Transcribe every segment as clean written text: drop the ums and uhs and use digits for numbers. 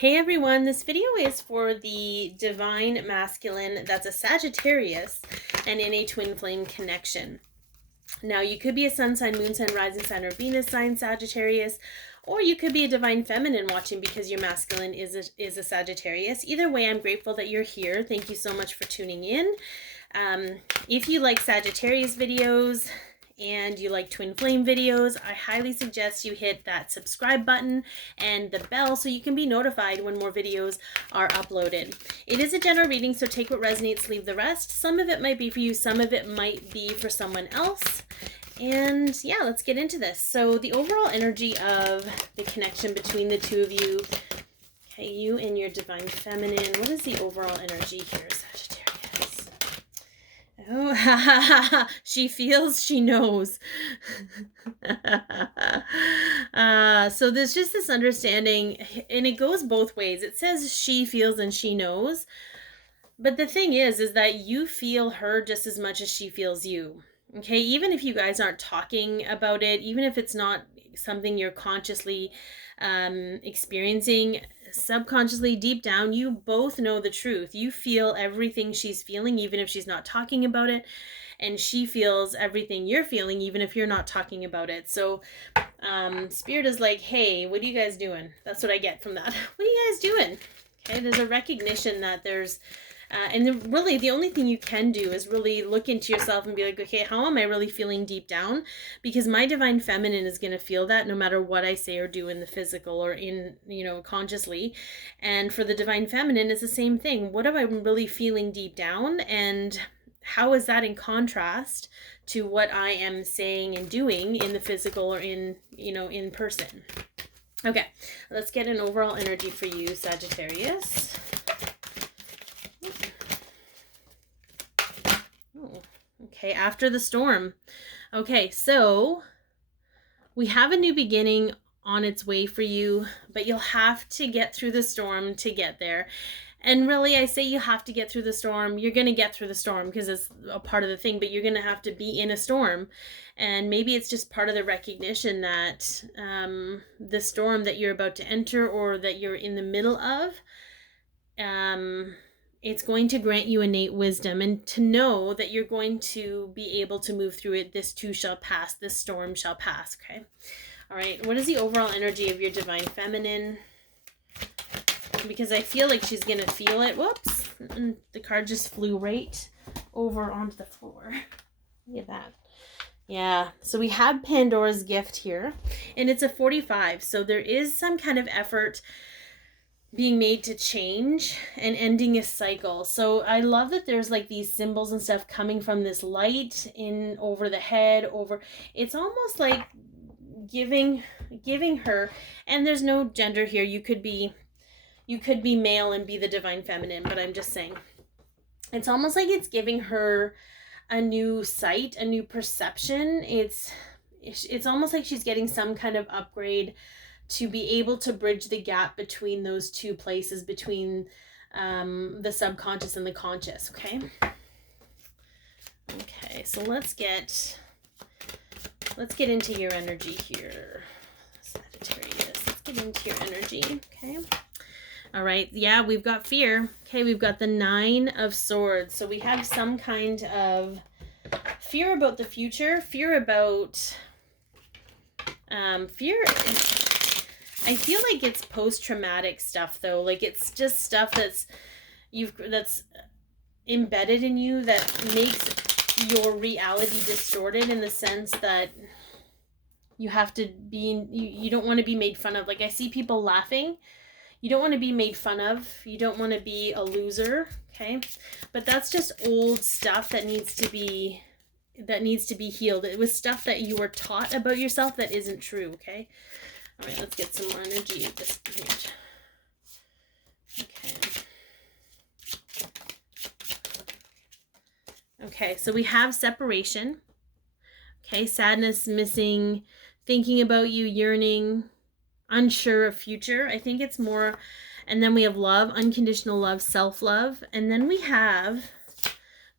Hey everyone, this video is for the divine masculine that's a Sagittarius and in a twin flame connection. Now you could be a sun sign, moon sign, rising sign, or Venus sign Sagittarius, or you could be a divine feminine watching because your masculine is a Sagittarius. Either way, I'm grateful that you're here. Thank you so much for tuning in. If you like Sagittarius videos and you like twin flame videos, I highly suggest you hit that subscribe button and the bell so you can be notified when more videos are uploaded. It is a general reading, so take what resonates, leave the rest. Some of it might be for you, some of it might be for someone else. And yeah, let's get into this. So the overall energy of the connection between the two of you, okay, you and your divine feminine, what is the overall energy here, Sagittarius? Oh, she feels, she knows. So there's just this understanding, and it goes both ways. It says she feels and she knows. But the thing is that you feel her just as much as she feels you. Okay, even if you guys aren't talking about it, even if it's not something you're consciously experiencing, subconsciously, deep down, you both know the truth. You feel everything she's feeling, even if she's not talking about it. And she feels everything you're feeling, even if you're not talking about it. So Spirit is like, hey, what are you guys doing? That's what I get from that. What are you guys doing? Okay, there's a recognition that there's and really the only thing you can do is really look into yourself and be like, okay, how am I really feeling deep down? Because my divine feminine is going to feel that no matter what I say or do in the physical or in, consciously. And for the divine feminine, it's the same thing. What am I really feeling deep down? And how is that in contrast to what I am saying and doing in the physical or in person? Okay, let's get an overall energy for you, Sagittarius. Okay, after the storm. Okay, so we have a new beginning on its way for you, but you'll have to get through the storm to get there. And really, I say you have to get through the storm. You're going to get through the storm because it's a part of the thing, but you're going to have to be in a storm. And maybe it's just part of the recognition that the storm that you're about to enter or that you're in the middle of, it's going to grant you innate wisdom and to know that you're going to be able to move through it. This too shall pass. This storm shall pass. Okay. All right. What is the overall energy of your divine feminine? Because I feel like she's going to feel it. Whoops. And the card just flew right over onto the floor. Look at that. Yeah. So we have Pandora's gift here and it's a 45. So there is some kind of effort being made to change and ending a cycle. So I love that there's like these symbols and stuff coming from this light in over the head, over. It's almost like giving her, and there's no gender here. You could be male and be the divine feminine, but I'm just saying it's almost like it's giving her a new sight, a new perception. It's almost like she's getting some kind of upgrade to be able to bridge the gap between those two places, between the subconscious and the conscious. Okay. Okay, so let's get into your energy here, Sagittarius. Let's get into your energy. Okay. All right. Yeah, we've got fear. Okay, we've got the 9 of Swords. So we have some kind of fear about the future, fear about fear. I feel like it's post-traumatic stuff though. Like it's just stuff that's embedded in you that makes your reality distorted in the sense that you have to be, you don't want to be made fun of. Like I see people laughing. You don't want to be made fun of. You don't want to be a loser. Okay. But that's just old stuff that needs to be healed. It was stuff that you were taught about yourself that isn't true. Okay. All right, let's get some more energy at this point. Okay. Okay, so we have separation. Okay, sadness, missing, thinking about you, yearning, unsure of future. I think it's more, and then we have love, unconditional love, self-love, and then we have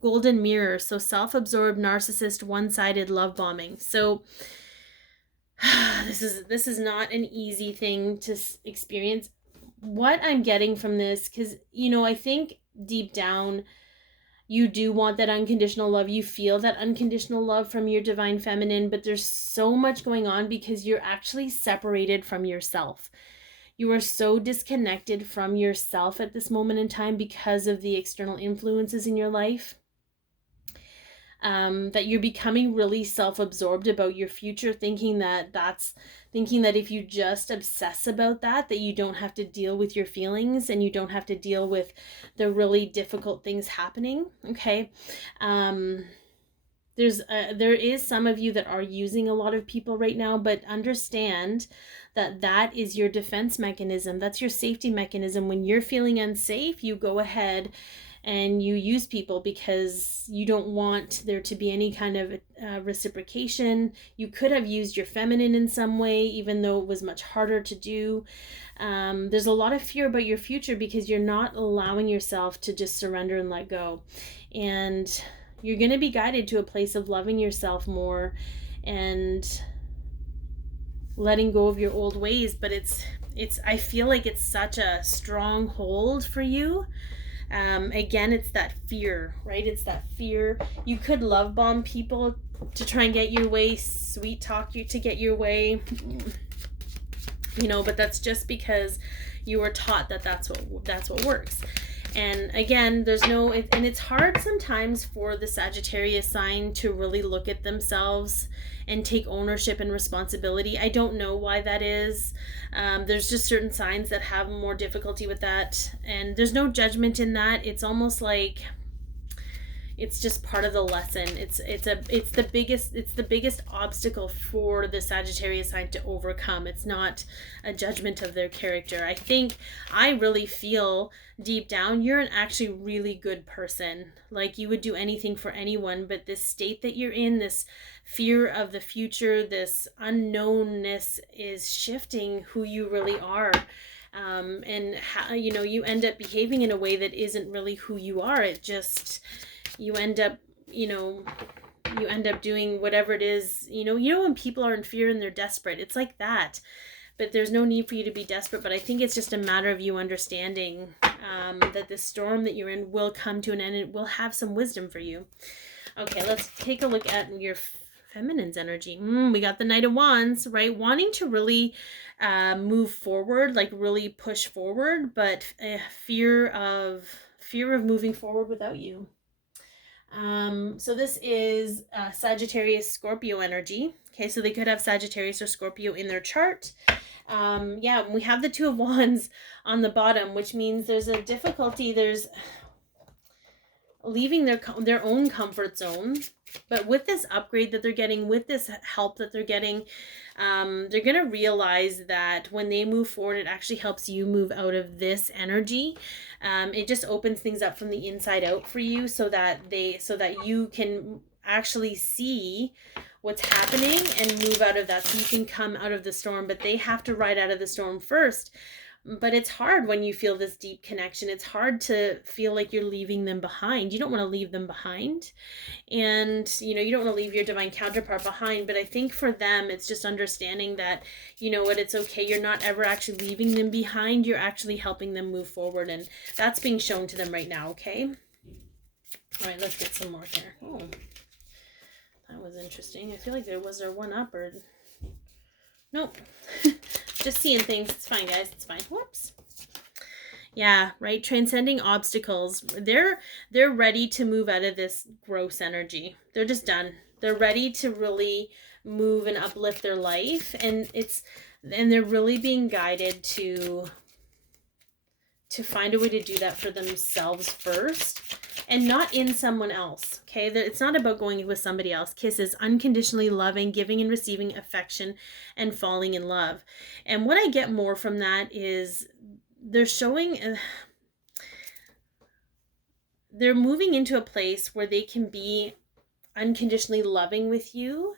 golden mirror, so self-absorbed, narcissist, one-sided love bombing. So this is not an easy thing to experience. what I'm getting from this, because, you know, I think deep down, you do want that unconditional love. You feel that unconditional love from your divine feminine, but there's so much going on because you're actually separated from yourself. You are so disconnected from yourself at this moment in time because of the external influences in your life. That you're becoming really self-absorbed about your future, thinking that if you just obsess about that you don't have to deal with your feelings and you don't have to deal with the really difficult things happening. Okay. There is some of you that are using a lot of people right now, but understand that is your defense mechanism. That's your safety mechanism. When you're feeling unsafe, you go ahead and you use people because you don't want there to be any kind of reciprocation. You could have used your feminine in some way, even though it was much harder to do. There's a lot of fear about your future because you're not allowing yourself to just surrender and let go. And you're going to be guided to a place of loving yourself more and letting go of your old ways. But I feel like it's such a strong hold for you. Again, it's that fear, right? It's that fear. You could love bomb people to try and get your way, sweet talk you to get your way, you know, but that's just because you were taught that that's what works. And again, and it's hard sometimes for the Sagittarius sign to really look at themselves and take ownership and responsibility. I don't know why that is. There's just certain signs that have more difficulty with that, and there's no judgment in that. It's almost like it's just part of the lesson. It's the biggest obstacle for the Sagittarius sign to overcome. It's not a judgment of their character. I really feel deep down you're an actually really good person. Like, you would do anything for anyone, but this state that you're in, this fear of the future, this unknownness is shifting who you really are. And how, you know, you end up behaving in a way that isn't really who you are. You end up doing whatever it is, when people are in fear and they're desperate, it's like that. But there's no need for you to be desperate. But I think it's just a matter of you understanding that the storm that you're in will come to an end and it will have some wisdom for you. Okay, let's take a look at your feminine's energy. We got the Knight of Wands, right? Wanting to really move forward, like really push forward, but fear of moving forward without you. So this is Sagittarius Scorpio energy. Okay, so they could have Sagittarius or Scorpio in their chart. We have the Two of Wands on the bottom, which means there's a difficulty. There's leaving their own comfort zone. But with this upgrade that they're getting, with this help that they're getting, they're going to realize that when they move forward, it actually helps you move out of this energy. It just opens things up from the inside out for you so that you can actually see what's happening and move out of that, so you can come out of the storm. But they have to ride out of the storm first. But it's hard when you feel this deep connection. It's hard to feel like you're leaving them behind. You don't want to leave them behind. And, you don't want to leave your divine counterpart behind. But I think for them, it's just understanding that, it's okay. You're not ever actually leaving them behind. You're actually helping them move forward. And that's being shown to them right now, okay? All right, let's get some more here. Oh, that was interesting. I feel like there one up or... Nope. Just seeing things. It's fine, guys. It's fine. Whoops. Yeah, right. Transcending obstacles. They're ready to move out of this gross energy. They're just done. They're ready to really move and uplift their life. And they're really being guided to find a way to do that for themselves first and not in someone else. Okay, it's not about going with somebody else. Kiss is unconditionally loving, giving and receiving affection, and falling in love. And what I get more from that is they're showing, they're moving into a place where they can be unconditionally loving with you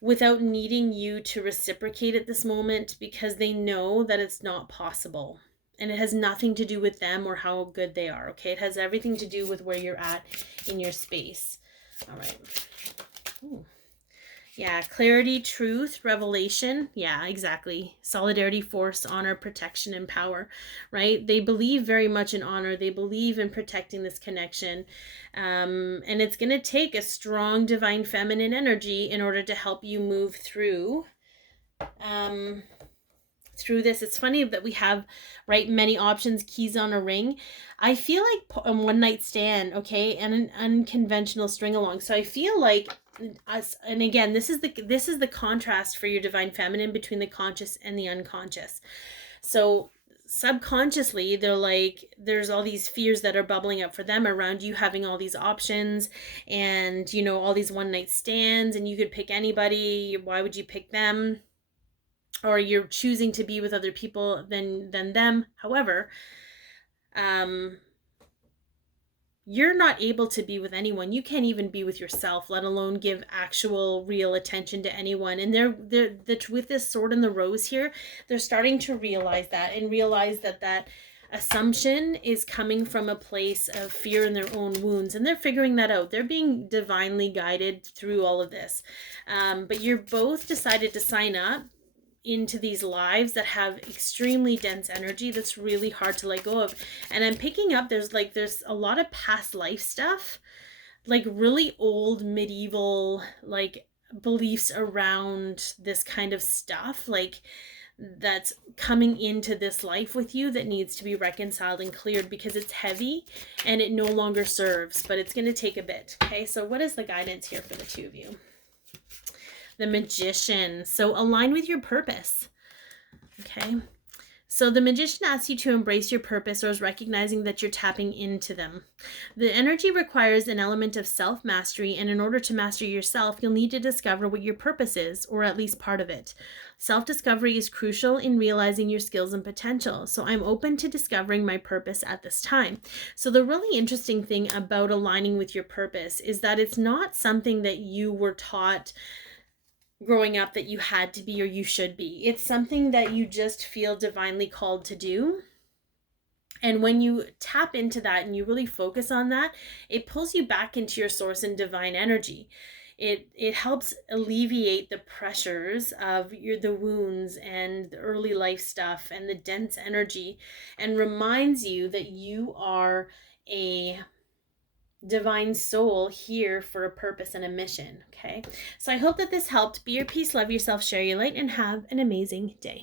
without needing you to reciprocate at this moment, because they know that it's not possible. And it has nothing to do with them or how good they are, okay? It has everything to do with where you're at in your space. All right. Ooh. Yeah, clarity, truth, revelation. Yeah, exactly. Solidarity, force, honor, protection, and power, right? They believe very much in honor. They believe in protecting this connection. And it's going to take a strong divine feminine energy in order to help you move through this. It's funny that we have, right, many options, keys on a ring. I feel like a one night stand, okay, and an unconventional string along. So I feel like us, and again, this is the contrast for your divine feminine between the conscious and the unconscious. So subconsciously, they're like, there's all these fears that are bubbling up for them around you having all these options, and all these one night stands, and you could pick anybody. Why would you pick them? Or you're choosing to be with other people than them. However, you're not able to be with anyone. You can't even be with yourself, let alone give actual real attention to anyone. And they're with this sword in the rose here, they're starting to realize that, and realize that assumption is coming from a place of fear in their own wounds, and they're figuring that out. They're being divinely guided through all of this. But you're both decided to sign up into these lives that have extremely dense energy that's really hard to let go of. And I'm picking up there's a lot of past life stuff, like really old medieval like beliefs around this kind of stuff, like that's coming into this life with you that needs to be reconciled and cleared, because it's heavy and it no longer serves, but it's going to take a bit. Okay, so what is the guidance here for the two of you? The Magician. So align with your purpose. Okay. So the Magician asks you to embrace your purpose, or is recognizing that you're tapping into them. The energy requires an element of self-mastery, and in order to master yourself, you'll need to discover what your purpose is, or at least part of it. Self-discovery is crucial in realizing your skills and potential. So I'm open to discovering my purpose at this time. So the really interesting thing about aligning with your purpose is that it's not something that you were taught growing up that you had to be or you should be. It's something that you just feel divinely called to do. And when you tap into that and you really focus on that, it pulls you back into your source and divine energy. It helps alleviate the pressures of the wounds and the early life stuff and the dense energy, and reminds you that you are a divine soul here for a purpose and a mission. Okay, so I hope that this helped. Be your peace, love yourself, share your light, and have an amazing day.